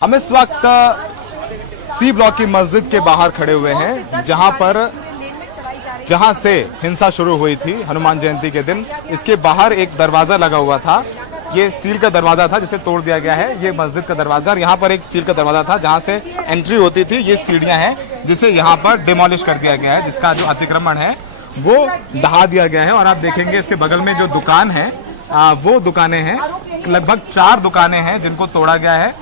हम इस वक्त सी ब्लॉक की मस्जिद के बाहर खड़े हुए हैं, जहां से हिंसा शुरू हुई थी हनुमान जयंती के दिन। इसके बाहर एक दरवाजा लगा हुआ था, ये स्टील का दरवाजा था जिसे तोड़ दिया गया है। ये मस्जिद का दरवाजा, और यहाँ पर एक स्टील का दरवाजा था जहां से एंट्री होती थी। ये सीढ़ियां हैं जिसे यहाँ पर डिमोलिश कर दिया गया है, जिसका जो अतिक्रमण है वो ढहा दिया गया है। और आप देखेंगे इसके बगल में जो दुकान है वो दुकानें हैं, लगभग 4 दुकानें हैं जिनको तोड़ा गया है।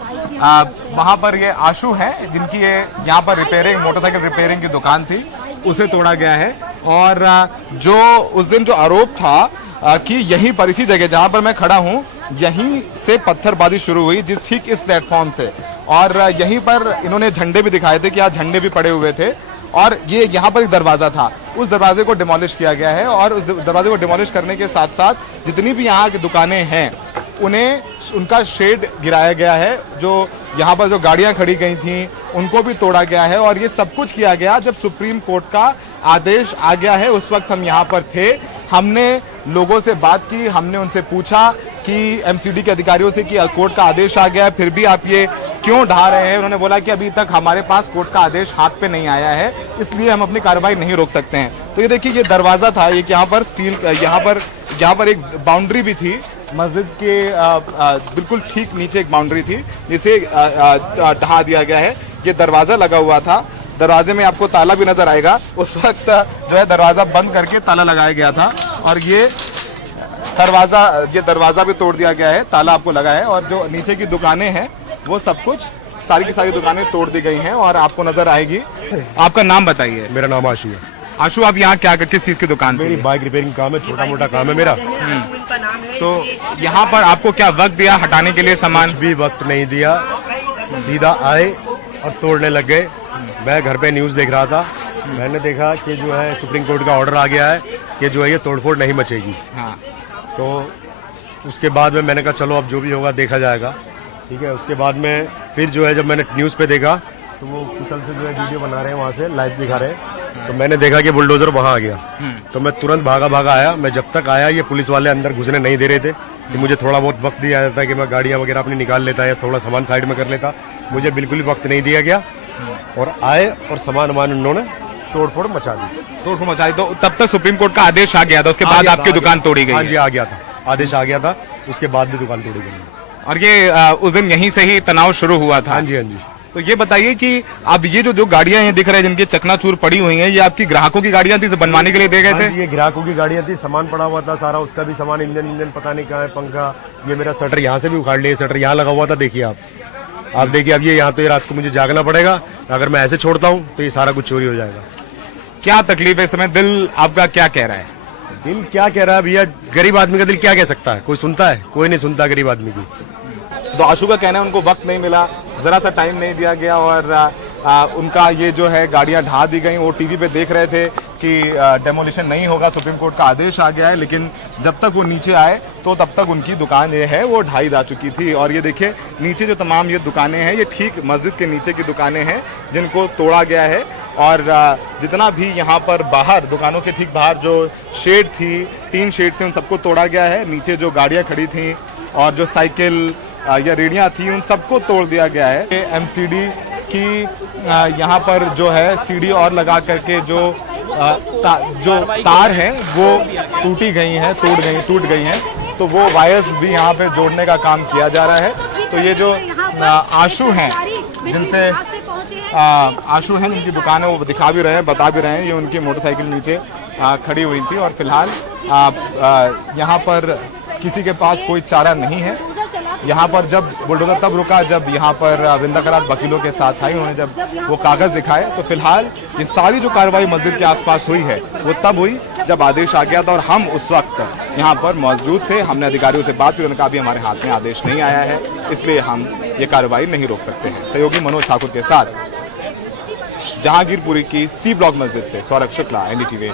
वहां पर ये आशु है जिनकी ये यहाँ पर रिपेयरिंग, मोटरसाइकिल रिपेयरिंग की दुकान थी, उसे तोड़ा गया है। और जो उस दिन जो आरोप था कि यहीं पर इसी जगह जहां पर मैं खड़ा हूं, यहीं से पत्थरबाजी शुरू हुई, जिस ठीक इस प्लेटफॉर्म से। और यहीं पर इन्होंने झंडे भी दिखाए थे कि आज झंडे भी पड़े हुए थे। और ये यहाँ पर एक दरवाजा था, उस दरवाजे को डिमोलिश किया गया है। और उस दरवाजे को डिमोलिश करने के साथ साथ जितनी भी यहाँ की दुकानें हैं उन्हें उनका शेड गिराया गया है। जो यहाँ पर जो गाड़ियां खड़ी गई थी उनको भी तोड़ा गया है। और ये सब कुछ किया गया जब सुप्रीम कोर्ट का आदेश आ गया है। उस वक्त हम यहाँ पर थे, हमने लोगों से बात की, हमने उनसे पूछा कि एमसीडी के अधिकारियों से कि कोर्ट का आदेश आ गया है, फिर भी आप ये क्यों ढा रहे हैं। उन्होंने बोला कि अभी तक हमारे पास कोर्ट का आदेश हाथ पे नहीं आया है, इसलिए हम अपनी कार्रवाई नहीं रोक सकते हैं। तो ये देखिए, ये दरवाजा था, ये यहाँ पर स्टील, यहाँ पर एक बाउंड्री भी थी मस्जिद के बिल्कुल ठीक नीचे एक बाउंड्री थी जिसे ढहा दिया गया है। ये दरवाजा लगा हुआ था, दरवाजे में आपको ताला भी नजर आएगा। उस वक्त जो है दरवाजा बंद करके ताला लगाया गया था। और ये दरवाजा भी तोड़ दिया गया है, ताला आपको लगा है। और जो नीचे की दुकानें हैं वो सब कुछ, सारी की सारी दुकानें तोड़ दी गई हैं और आपको नजर आएगी। आपका नाम बताइए। मेरा नाम आशु है। आशु, आप यहाँ क्या, किस चीज की दुकान? मेरी बाइक रिपेयरिंग काम है, छोटा मोटा काम है मेरा। तो यहाँ पर आपको क्या वक्त दिया हटाने के लिए सामान? कुछ भी वक्त नहीं दिया, सीधा आए और तोड़ने लग गए। मैं घर पे न्यूज देख रहा था, मैंने देखा कि जो है सुप्रीम कोर्ट का ऑर्डर आ गया है कि जो है ये तोड़फोड़ नहीं मचेगी। हाँ। तो उसके बाद में मैंने कहा चलो अब जो भी होगा देखा जाएगा, ठीक है। उसके बाद में फिर जो है जब मैंने न्यूज पे देखा तो वो कुशल से जो है वीडियो बना रहे हैं, वहाँ से लाइव दिखा रहे हैं। तो मैंने देखा कि बुलडोजर वहाँ आ गया, तो मैं तुरंत भागा आया। मैं जब तक आया ये पुलिस वाले अंदर घुसने नहीं दे रहे थे कि मुझे थोड़ा बहुत वक्त दिया जाता है कि मैं गाड़ियाँ वगैरह अपनी निकाल लेता या थोड़ा सामान साइड में कर लेता। मुझे बिल्कुल भी वक्त नहीं दिया गया और आए और सामान उन्होंने तोड़फोड़ मचा दी। तो तब तक सुप्रीम कोर्ट का आदेश आ गया था, उसके बाद आपकी दुकान तोड़ी गई? हाँ जी, आ गया था, आदेश आ गया था, उसके बाद भी दुकान तोड़ी गई। और ये उस दिन यहीं से ही तनाव शुरू हुआ था? हाँ जी, हाँ जी। तो ये बताइए कि अब ये जो गाड़ियां हैं दिख रहे हैं जिनकी चकनाचूर पड़ी हुई हैं, ये आपकी ग्राहकों की गाड़ियां थी, बनवाने के लिए दे गए थे? ये ग्राहकों की गाड़ियां थी, सामान पड़ा हुआ था सारा, उसका भी सामान, इंजन पता नहीं कहाँ है, पंखा। ये मेरा शटर यहाँ से भी उखाड़ लिया, शटर यहाँ लगा हुआ था, देखिए आप देखिए। अब ये यहाँ तो ये रात को मुझे जागना पड़ेगा, अगर मैं ऐसे छोड़ता हूँ तो ये सारा कुछ चोरी हो जाएगा। क्या तकलीफ है इस समय? दिल आपका क्या कह रहा है? दिल क्या कह रहा है भैया, गरीब आदमी का दिल क्या कह सकता है? कोई सुनता है? कोई नहीं सुनता गरीब आदमी की। तो आशु का कहना है उनको वक्त नहीं मिला, जरा सा टाइम नहीं दिया गया और उनका ये जो है गाड़ियां ढा दी गई। वो टीवी पे देख रहे थे कि डेमोलिशन नहीं होगा, सुप्रीम कोर्ट का आदेश आ गया है, लेकिन जब तक वो नीचे आए तो तब तक उनकी दुकान ये है वो ढाई जा चुकी थी। और ये देखिए नीचे जो तमाम ये दुकानें हैं, ये ठीक मस्जिद के नीचे की दुकानें हैं जिनको तोड़ा गया है। और जितना भी यहाँ पर बाहर, दुकानों के ठीक बाहर जो शेड थी, 3 शेड से, उन सबको तोड़ा गया है। नीचे जो गाड़ियां खड़ी थी और जो साइकिल या रेडियां थी, उन सबको तोड़ दिया गया है। एमसीडी की यहाँ पर जो है सीढ़ी और लगा करके जो तार है वो टूट गई हैं। तो वो वायर्स भी यहाँ पे जोड़ने का काम किया जा रहा है। तो ये जो आशु हैं जिनकी दुकान है वो दिखा भी रहे हैं, बता भी रहे हैं, ये उनकी मोटरसाइकिल नीचे खड़ी हुई थी। और फिलहाल यहाँ पर किसी के पास कोई चारा नहीं है। यहाँ पर जब बुलडोजर तब रुका जब यहाँ पर विंदा करात वकीलों के साथ आई, उन्होंने जब वो कागज दिखाए। तो फिलहाल ये सारी जो कार्रवाई मस्जिद के आसपास हुई है वो तब हुई जब आदेश आ गया था। और हम उस वक्त यहाँ पर मौजूद थे, हमने अधिकारियों से बात की, उन्होंने कहा अभी हमारे हाथ में आदेश नहीं आया है, इसलिए हम ये कार्रवाई नहीं रोक सकते हैं। सहयोगी मनोज ठाकुर के साथ जहांगीरपुरी की सी ब्लॉक मस्जिद से सौरभ शुक्ला, NDTV।